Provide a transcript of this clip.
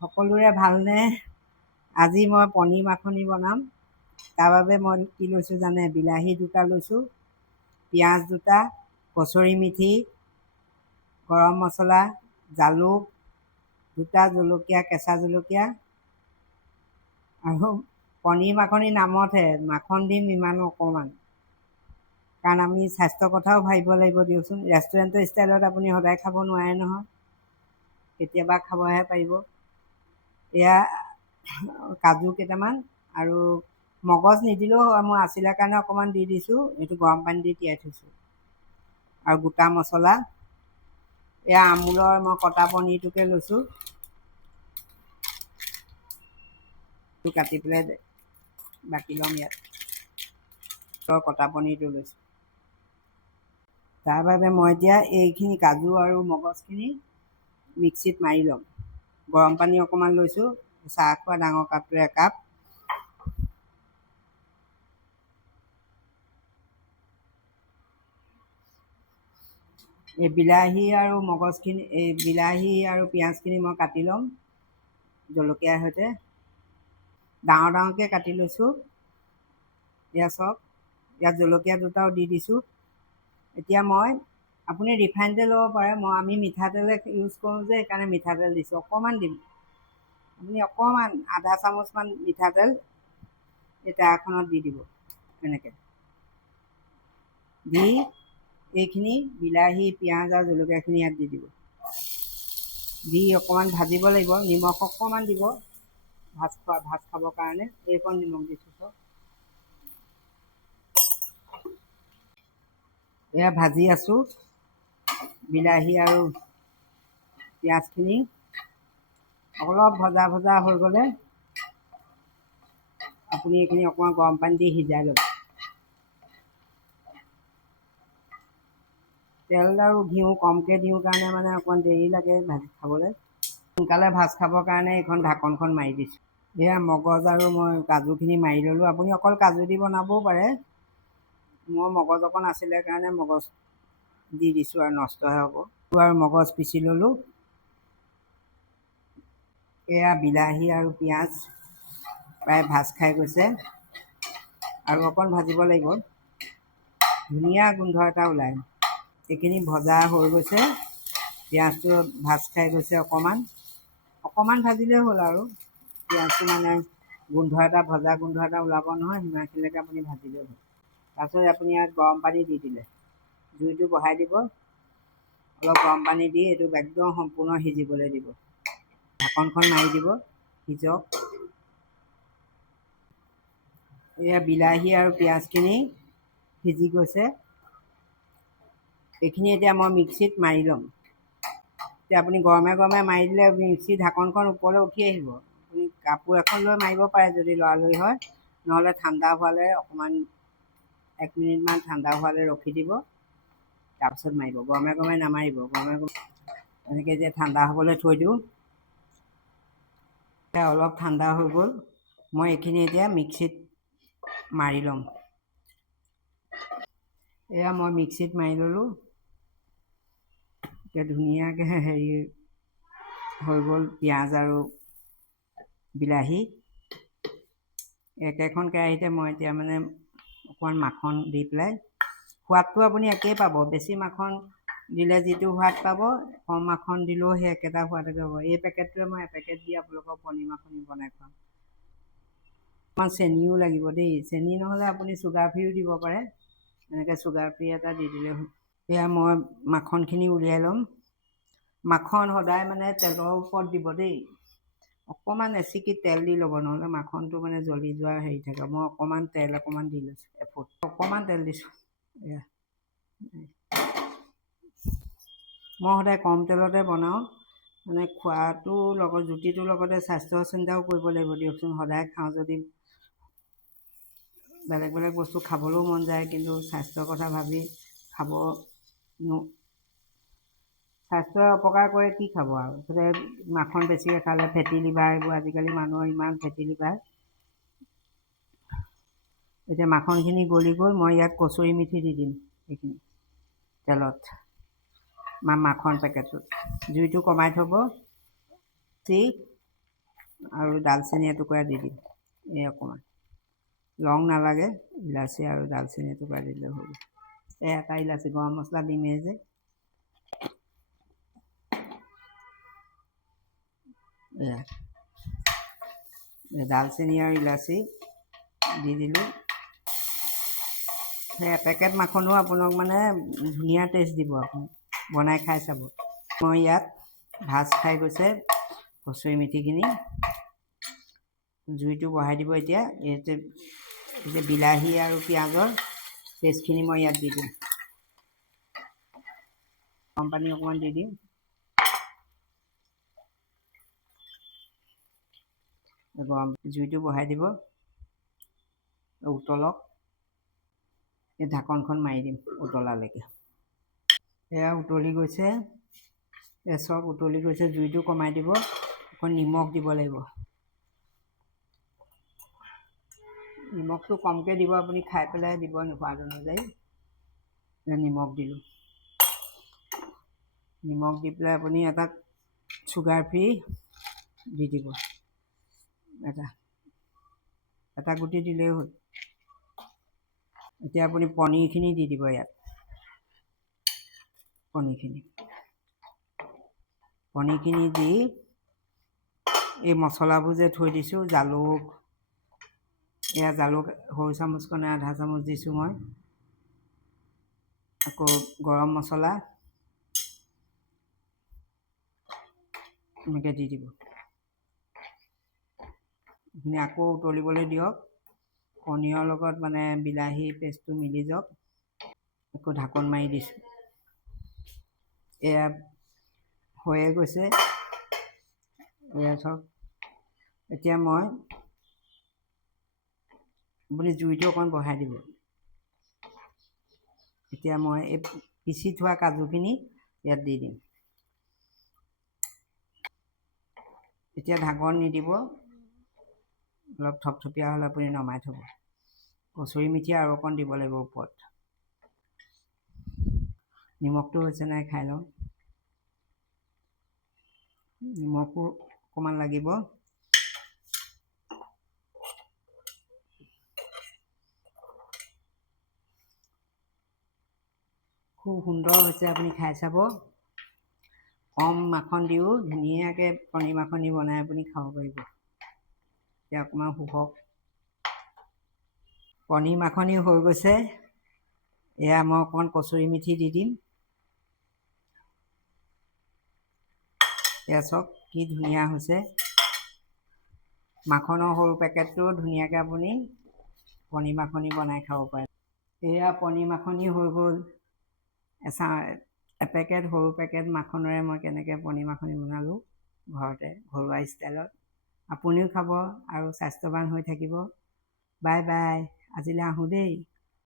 সকলোৰে ভালনে? আজি মই পনীৰ মাখনি বনাম। তাৰ বাবে মই কি লৈছোঁ জানে? বিলাহী 2টা লৈছোঁ, পিঁয়াজ 2টা, কচুৰি মেথি, গৰম মছলা, জালুক 2টা, জলকীয়া, কেঁচা জলকীয়া আৰু পনীৰ মাখনি নামতহে, মাখন দিম ইমানো অকণমান। কাৰণ আমি স্বাস্থ্যৰ কথাও ভাবিব লাগিব দিয়কচোন। ৰেষ্টুৰেণ্টৰ ষ্টাইলত আপুনি সদায় খাব নোৱাৰে নহয়, কেতিয়াবা খাবহে পাৰিব। এয়া কাজু কেইটামান আৰু মগজ নিদিলেও হয়, মই আছিলে কাৰণে অকণমান দি দিছোঁ। এইটো গৰম পানী দি তিয়াই থৈছোঁ। আৰু গোটা মছলা, এয়া আমুলৰ মই কটা পনীৰটোকে লৈছোঁ। এইটো কাটি পেলাই বাকি ল'ম ইয়াত। কটা পনীৰটো লৈছোঁ। তাৰ বাবে মই এতিয়া এইখিনি কাজু আৰু মগজখিনি মিক্সিত মাৰি ল'ম। গৰম পানী অকণমান লৈছোঁ, চাহ খোৱা ডাঙৰ কাপটোৰে একাপ। এই বিলাহী আৰু মগজখিনি, এই বিলাহী আৰু পিঁয়াজখিনি মই কাটি ল'ম জলকীয়াৰ সৈতে। ডাঙৰ ডাঙৰকৈ কাটি লৈছোঁ। এয়া চাওক, ইয়াত জলকীয়া 2টাও দি দিছোঁ। এতিয়া আপুনি ৰিফাইন তেল ল'ব পাৰে, আমি মিঠাতেল ইউজ কৰোঁ যে সেইকাৰণে মিঠাতেল দিছোঁ। অকণমান দিম, আপুনি অকণমান আধা চামুচমান মিঠাতেল এই টাৱাখনত দি দিব। এনেকৈ দি এইখিনি বিলাহী, পিঁয়াজ আৰু জলকীয়াখিনি ইয়াত দি দিব। দি অকণমান ভাজিব লাগিব। নিমখ অকণমান দিব, ভাজ খাবৰ কাৰণে এইকণ নিমখ দিছোঁ। চব এয়া ভাজি আছোঁ। বিলাহী আৰু পিঁয়াজখিনি অলপ ভজা ভজা হৈ গ'লে আপুনি এইখিনি অকণমান গৰম পানী দি সিজাই ল'ব। তেল আৰু ঘিউ কমকৈ দিওঁ কাৰণে মানে অকণমান দেৰি লাগে ভাজি খাবলৈ। সোনকালে ভাজ খাবৰ কাৰণে এইখন ঢাকনখন মাৰি দিছোঁ। এয়া মগজ আৰু মই কাজুখিনি মাৰি ল'লোঁ। আপুনি অকল কাজু দি বনাবও পাৰে। মোৰ মগজ অকণ আছিলে কাৰণে মগজ দি দিছোঁ আৰু নষ্টহে হ'ব। আৰু মগজ পিচি ল'লোঁ। এয়া বিলাহী আৰু পিঁয়াজ প্ৰায় ভাজ খাই গৈছে আৰু অকণ ভাজিব লাগিব। ধুনীয়া গোন্ধ এটা ওলায়। এইখিনি ভজা হৈ গৈছে, পিঁয়াজটো ভাজ খাই গৈছে। অকণমান ভাজিলেই হ'ল আৰু পিঁয়াজটো মানে গোন্ধ এটা, ভজা গোন্ধ এটা ওলাব নহয়, সিমানখিনিলৈকে আপুনি ভাজিলেই হ'ল। তাৰপিছত আপুনি ইয়াত গৰম পানী দি দিলে, জুইটো বঢ়াই দিব। অলপ গৰম পানী দি এইটো একদম সম্পূৰ্ণ সিজিবলৈ দিব। ঢাকনখন মাৰি দিব, সিজক। এয়া বিলাহী আৰু পিঁয়াজখিনি সিজি গৈছে। এইখিনি এতিয়া মই মিক্সিত মাৰি ল'ম। এতিয়া আপুনি গৰমে গৰমে মাৰি দিলে মিক্সিৰ ঢাকনখন ওপৰলৈ উঠি আহিব। আপুনি কাপোৰ এখন লৈ মাৰিব পাৰে যদি লৰালৰি হয়, নহ'লে ঠাণ্ডা হোৱালৈ অকণমান 1 মিনিটমান ঠাণ্ডা হোৱালৈ ৰখি দিব, তাৰপিছত মাৰিব। গৰমে গৰমে নামাৰিব। এনেকৈ এতিয়া ঠাণ্ডা হ'বলৈ থৈ দিওঁ। এতিয়া অলপ ঠাণ্ডা হৈ গ'ল। মই এইখিনি এতিয়া মিক্সিত মাৰি ল'ম। এয়া মই মিক্সিত মাৰি ল'লোঁ। এতিয়া ধুনীয়াকৈ হৈ গ'ল পিঁয়াজ আৰু বিলাহী। একেখন কেৰাহীতে মই এতিয়া মানে অকণমান মাখন দি পেলাই, সোৱাদটো আপুনি একেই পাব। বেছি মাখন দিলে যিটো সোৱাদ পাব, কম মাখন দিলেও সেই একেটা সোৱাদকে পাব। এই পেকেটটোৱে মই এপেকেট দি আপোনালোকক পনীৰ মাখনি বনাই খুৱাম। অকণমান চেনিও লাগিব দেই। চেনি নহ'লে আপুনি চুগাৰ ফ্ৰীও দিব পাৰে। এনেকৈ চুগাৰ ফ্ৰী এটা দি দিলে হ'ল। এয়া মই মাখনখিনি উলিয়াই ল'ম। মাখন সদায় মানে তেলৰ ওপৰত দিব দেই। অকণমান এচিকি তেল দি ল'ব, নহ'লে মাখনটো মানে জ্বলি যোৱাৰ হেৰি থাকে। মই অকণমান তেল দি লৈছোঁ, এফুট অকণমান তেল দিছোঁ। এয়া মই সদায় কম তেলতে বনাওঁ, মানে খোৱাটোৰ লগত, জুতিটোৰ লগতে স্বাস্থ্য চিন্তাও কৰিব লাগিব দিয়কচোন। সদায় খাওঁ যদি বেলেগ বেলেগ বস্তু খাবলৈও মন যায়, কিন্তু স্বাস্থ্যৰ কথা ভাবি স্বাস্থ্যই অপকাৰ কৰে, কি খাব আৰু। মাখন বেছিকৈ খালে ফেটি লিভাৰ, এইবোৰ আজিকালি মানুহৰ ইমান ফেটি লিভাৰ। এতিয়া মাখনখিনি গলি গ'ল। মই ইয়াত কচুৰি মেথি দি দিম এইখিনি তেলত, মাখন পেকেটটোত। জুইটো কমাই থ'ব। আৰু ডালচেনি এটুকুৰা দি দিম এই অকণমান লং নালাগে ইলাচি আৰু ডালচেনি এটুকুৰা দিলে হ'ব এই এটা ইলাচি গৰম মছলা দিমেই যে এয়া ডালচেনি আৰু ইলাচি দি দিলোঁ সেই এপেকেট মাখনো আপোনাক মানে ধুনীয়া টেষ্ট দিব আপুনি বনাই খাই চাব মই ইয়াত ভাজ খাই গৈছে কচুৰি মেথিখিনি জুইটো বঢ়াই দিব এতিয়া এতিয়া বিলাহী আৰু পিঁয়াজৰ পেষ্টখিনি মই ইয়াত দি দিম গৰম পানী অকণমান দি দিম গৰম জুইটো বঢ়াই দিব উতলক এই ঢাকনখন মাৰি দিম উতলালৈকে এয়া উতলি গৈছে চব উতলি গৈছে জুইটো কমাই দিব অকণ নিমখ দিব লাগিব নিমখটো কমকৈ দিব আপুনি খাই পেলাই দিব সোৱাদ অনুযায়ী নিমখ দিলোঁ নিমখ দি পেলাই আপুনি এটা চুগাৰ ফ্ৰী দি দিব এটা গুটি দিলেই হ'ল এতিয়া আপুনি পনীৰখিনি দি দিব ইয়াত পনীৰখিনি দি এই মছলাবোৰ যে থৈ দিছোঁ জালুক এয়া জালুক সৰু চামুচখনে আধা চামুচ দিছোঁ মই আকৌ গৰম মছলা এনেকৈ দি দিব এইখিনি আকৌ উতলিবলৈ দিয়ক পনীৰৰ লগত মানে বিলাহী পেষ্টটো মিলি যাওক আকৌ ঢাকন মাৰি দিছোঁ এয়া হৈয়ে গৈছে এয়া চাওক এতিয়া মই আপুনি জুইটো অকণ বঢ়াই দিব এতিয়া মই এই পিচি থোৱা কাজুখিনি ইয়াত দি দিম এতিয়া ঢাকন নিদিব অলপ থপথপীয়া হ'লে আপুনি নমাই থ'ব কচুৰি মেথি আৰু অকণ দিব লাগিব ওপৰত নিমখটো হৈছে নাই খাই লওঁ নিমখো অকণমান লাগিব খুব সুন্দৰ হৈছে আপুনি খাই চাব কম মাখন দিও ধুনীয়াকৈ পনীৰ মাখনি বনাই আপুনি খাব পাৰিব এতিয়া অকণমান শুহক পনীৰ মাখনি হৈ গৈছে এয়া মই অকণমান কচুৰি মেথি দি দিম এয়া চাওক কি ধুনীয়া হৈছে মাখনৰ সৰু পেকেটটো ধুনীয়াকৈ আপুনি পনীৰ মাখনি বনাই খাব পাৰে এয়া পনীৰ মাখনি হৈ গ'ল এপেকেট সৰু পেকেট মাখনেৰে মই কেনেকৈ পনীৰ মাখনি বনালোঁ ঘৰতে ঘৰুৱা ষ্টাইলত আপুনিও খাব আৰু স্বাস্থ্যৱান হৈ থাকিব বাই বাই আজিলৈ আহোঁ দেই